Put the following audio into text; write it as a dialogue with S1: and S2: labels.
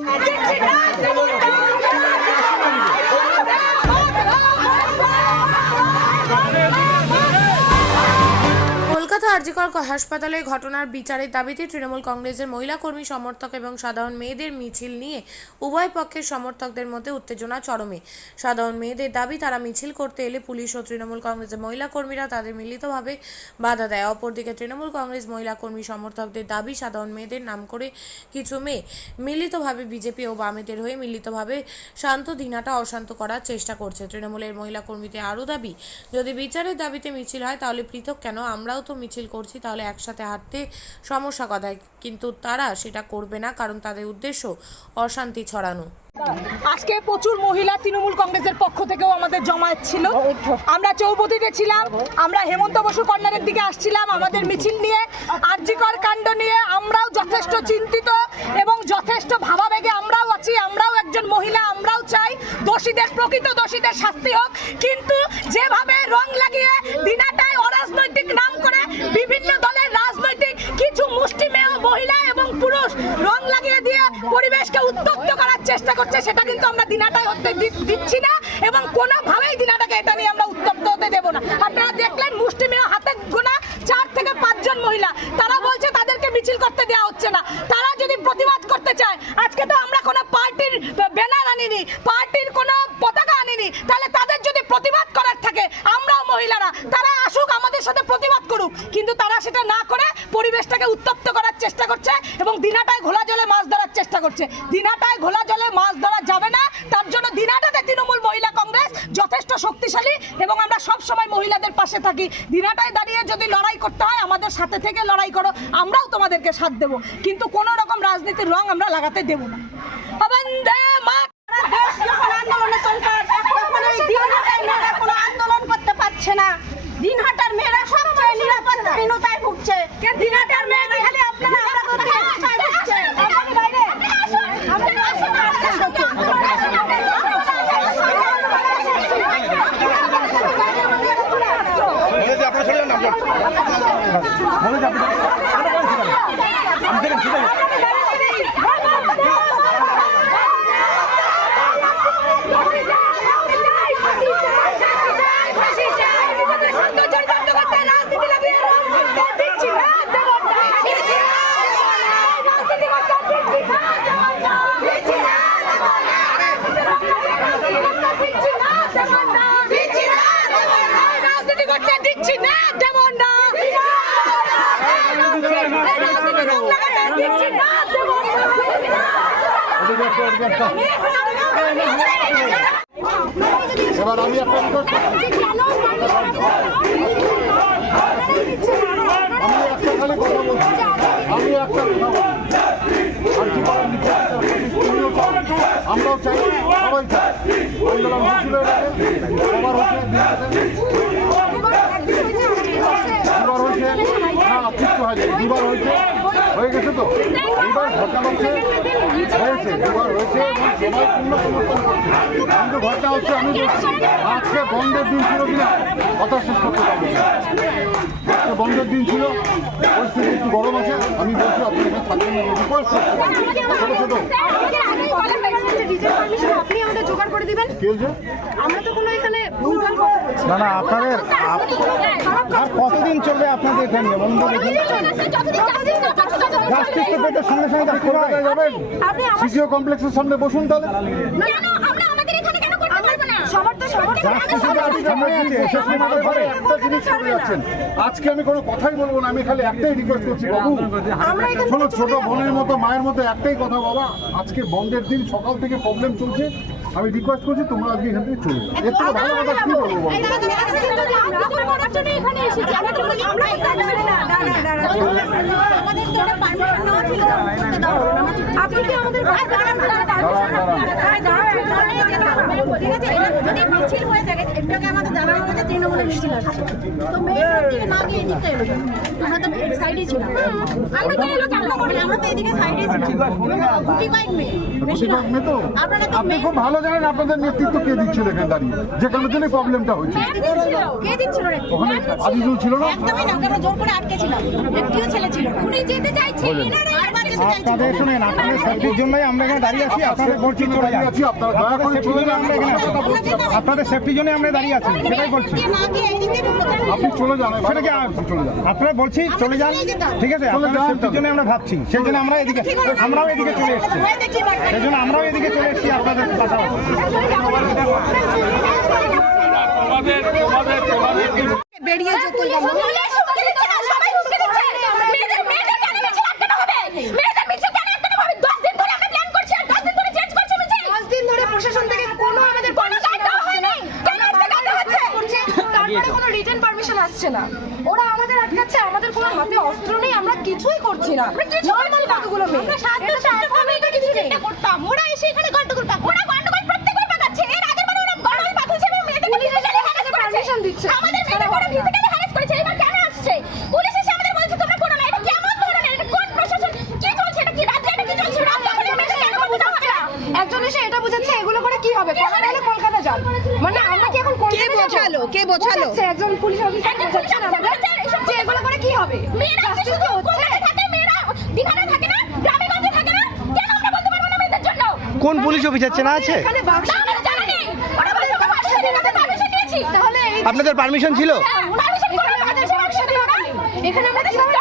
S1: কলকাতা আরজিকর হাসপাতালে ঘটনার বিচারের দাবিতে তৃণমূল কংগ্রেসের মহিলা কর্মী সমর্থক এবং সাধারণ মেয়েদের মিছিল নিয়ে উভয় পক্ষের সমর্থকদের মধ্যে উত্তেজনা চরমে। সাধারণ মেয়েদের দাবি, তারা মিছিল করতে এলে পুলিশ ও তৃণমূল কংগ্রেসের মহিলা কর্মীরা তাদের মিলিতভাবে বাধা দেয়। অপরদিকে তৃণমূল কংগ্রেস মহিলা কর্মী সমর্থকদের দাবি, সাধারণ মেয়েদের নাম করে কিছু মেয়ে মিলিতভাবে বিজেপি ও বামেদের হয়ে মিলিতভাবে শান্ত, দিনাটা অশান্ত করার চেষ্টা করছে। তৃণমূলের মহিলা কর্মীদের আরও দাবি, যদি বিচারের দাবিতে মিছিল হয়, তাহলে পৃথক কেন? আমরাও তো মিছিল করছি, তাহলে একসাথে হাঁটতে সমস্যা কথায়। কিন্তু তারা সেটা করবে না, কারণ তাদের উদ্দেশ্য অশান্তি ছড়ানো।
S2: আজকে প্রচুর মহিলা তৃণমূল কংগ্রেসের পক্ষ থেকেও আমাদের জমায়েত ছিল। আমরা চৌপতিতে ছিলাম, আমরা হেমন্ত বসু কর্নারের দিকে আসছিলাম আমাদের মিছিল নিয়ে। আর্যিকর কাণ্ড নিয়ে আমরাও যথেষ্ট চিন্তিত এবং যথেষ্ট ভাবাবেগে আমরাও আছি, আমরাও একজন মহিলা, আমরাও চাই দোষীদের, প্রকৃত দোষীদের শাস্তি হোক। কিন্তু যেভাবে রং লাগিয়ে দিনাটায় অরাজনৈতিক নাম করে বিভিন্ন দলের রাজনৈতিক কিছু মুষ্টিমেয় মহিলা এবং পুরুষ রং লাগিয়ে দিয়ে পরিবেশকে উত্তপ্ত করার চেষ্টা করছে, সেটা কিন্তু আমরা দিনাটায় হতে দিচ্ছি না এবং কোনোভাবেই দিনাটাকে এটা নিয়ে আমরা উত্তপ্ত হতে দেব না। আপনারা দেখলেন মুষ্টিমেয় হাতে গোনা চার থেকে পাঁচজন মহিলা, তারা বলছে তাদেরকে মিছিল করতে দেওয়া হচ্ছে না। তারা যদি প্রতিবাদ করতে চায়, আজকে তো আমরা কোনো পার্টির ব্যানার আনিনি, পার্টির কোনো পতাকা আনিনি, তাহলে তাদের যদি প্রতিবাদ করার থাকে, আমরাও মহিলারা, তারা আসুক আমাদের সাথে প্রতিবাদ করুক। কিন্তু তারা সেটা না করে পরিবেশটাকে উত্তপ্ত করার চেষ্টা করছে এবং দিনাটায় ঘোলা জলে মাছ ধরার চেষ্টা করছে। দিনাটায় ঘোলা জলে মাছ ধরা যাবে না তার জন্য দিনাটাতে তৃণমূল মহিলা কংগ্রেস যথেষ্ট শক্তিশালী এবং আমরা সব সময় মহিলাদের পাশে থাকি। দিনাটায় দাঁড়িয়ে যদি লড়াই করতে হয় আমাদের সাথে থেকে লড়াই করো আমরাও তোমাদেরকে সাথ দেব। কিন্তু কোনো রকম রাজনীতির রং আমরা লাগাতে দেব না।
S3: আন্দোলন করতে পারছে না দিনহাটার মেয়েরা সবচেয়ে নিরাপত্তাহীনতায় ভুগছে। দিনহাটার মেয়েরা খালি আপনারা আমরা কোথায় কোথায় ভুগছে আমাদের বাইরে আমাদের আসুন আসুন
S4: মনে যে আপনার ছেড়ে যান আপনার মনে যে আপনি আমি দেখেন ঠিক আছে
S2: রাজনীতি করতে দিচ্ছি না দেব না রাজনীতি রং লাগাতে দিচ্ছি না দেব
S4: এবার আমি করছি। আমি একটা খালি কথা বলছি আমরাও চাই, সবাই আন্দোলন হচ্ছিল সবার হচ্ছে দুবার হয়েছে না কিচ্ছু হয়নি দুবার হয়েছে হয়ে গেছে তো এইবার ঘটনা হচ্ছে হয়েছে দুবার হয়েছে এবং সবাই পূর্ণ সমর্থন করছে। কিন্তু ঘটনা হচ্ছে আমি বলছি আজকে বন্ধের দিন ছিল কিনা কথা শেষ করতে পারব। আজকে বন্ধের দিন ছিল পরিস্থিতি একটু গরম আছে আমি বলছি আপনি এখানে থাকবেন না রিকোয়েস্ট ছোটো ছোটো।
S3: আপনি আমাদের জোগাড় করে দিবেন। আমরা তো কোনো এখানে ভুলভাল কথা বলছি
S5: না। না আপনাদের আপ- আর কতদিন চলবে আপনাদের এখানে বন্ধ রেখে জাস্টিস পেতে সঙ্গে সঙ্গে তা হয়।
S4: কোথায় যাবেন সিসিও কমপ্লেক্সের সামনে বসুন তাহলে।
S3: সবার তো সবার
S4: আজকে আমি কোনো কথাই বলব না। আমি খালি একটাই রিকোয়েস্ট করছি বাবু। শোনো ছোট বোনের মতো মায়ের মতো একটাই কথা বাবা। আজকে বন্ধের দিন সকাল থেকে প্রবলেম চলছে। আমি রিকোয়েস্ট করছি তোমরা আজকে এখান থেকে চলে যাও। এর থেকে ভালো কথা কি বলব
S3: আমাদের। ঠিক আছে এটা যদি মিছিল হয়ে থাকে এটাকে আমাদের জানানো হয়েছে তৃণমূলের মিছিল আছে তো মেয়ের না গিয়ে এদিকটা এলো আমরা তো সাইডে ছিলাম আমরা তো এলো কেন করি আমরা তো এদিকে সাইডে ছিলাম গুটি কয়েক মেয়ে
S4: আপনি
S3: আপনারা তো
S4: আপনি খুব ভালো জানেন আপনাদের নেতৃত্ব কে দিচ্ছিল এখানে দাঁড়িয়ে। যে কারণের জন্য প্রবলেমটা হয়েছে।
S3: কে দিচ্ছিল
S4: ওখানে আজিজুল ছিল না?
S3: একদমই না আমরা জোর করে আটকে ছিলাম একটিও ছেলে ছিল উনি যেতে চাইছিলেন চাইছিলেন
S5: আপনাদের শুনেন আপনাদের সেফটির জন্যই আমরা এখানে দাঁড়িয়ে আছি আপনাদের বলছি চলে আমরা আপনাদের সেফটির জন্য আমরা দাঁড়িয়ে আছি সেটাই বলছি
S4: আপনি চলে যান
S5: সেটা কি
S4: আপনি
S5: আপনারা বলছি চলে যান ঠিক আছে আপনাদের সেফটির জন্য আমরা ভাবছি সেই জন্য আমরা এদিকে আমরাও এদিকে চলে এসেছি সেই জন্য আমরাও এদিকে চলে এসেছি আপনাদের পাশাপাশি
S3: বেরিয়ে যেতে সবাই ঢুকে দিচ্ছে মেয়েদের মেয়েদের কেন মিছিল আটকানো হবে মেয়েদের মিছিল কেন আটকানো হবে 10 দিন ধরে আমরা প্ল্যান করছি আর 10 দিন ধরে চেঞ্জ করছে মিছিল 10 দিন ধরে প্রশাসন থেকে কোনো আমাদের কোনো কাজ দেওয়া হয়নি কেন আজকে কাজ হচ্ছে
S6: তারপরে কোনো রিটার্ন আসছে না। ওরা আমাদের আটকাচ্ছে আমাদের কোনো হাতে অস্ত্র নেই আমরা কিছুই করছি না। নর্মাল কতগুলো মেয়ে?
S3: আমরা সাথে সাথে করতাম। ওরা এসে এখানে গন্ডগোল পাক ওরা গন্ডগোল প্রত্যেকবার পাকাচ্ছে এর আগের বার ওরা গন্ডগোল পাকাচ্ছে এবং মেয়েদের ফিজিক্যালি হ্যারাস করেছে
S6: permission দিচ্ছে।
S3: আমাদের মেয়েদের ওরা ফিজিক্যালি হ্যারাস করেছে এবার কেন আসছে পুলিশ এসে আমাদের বলছে তোমরা করো না এটা কেমন ধরনের এটা কোন প্রশাসন কি চলছে এটা কি রাজ্যে এটা কি চলছে রাজ্য করে মেয়েদের কেন বোঝা হচ্ছে না
S6: একজন এসে এটা বুঝাচ্ছে এগুলো করে কি হবে কলকাতা হলে কলকাতা যান মানে আমরা কি এখন কলকাতা যাব?
S2: বোঝালো?
S6: একজন পুলিশ অফিসার বোঝাচ্ছে আমাদের যে এগুলো করে কি হবে?
S3: মেয়েরা শুধু থাকে মেয়েরা থাকে না গ্রামে গঞ্জে থাকে না। কেন আমরা বলতে পারব না মেয়েদের জন্য?
S7: কোন পুলিশ অফিসার চেনা আছে?
S6: এখানে বাক্স
S7: আপনাদের পারমিশন ছিল?
S3: পারমিশন করে আমাদের
S6: এখানে বাক্স দিয়ে এখানে আমরা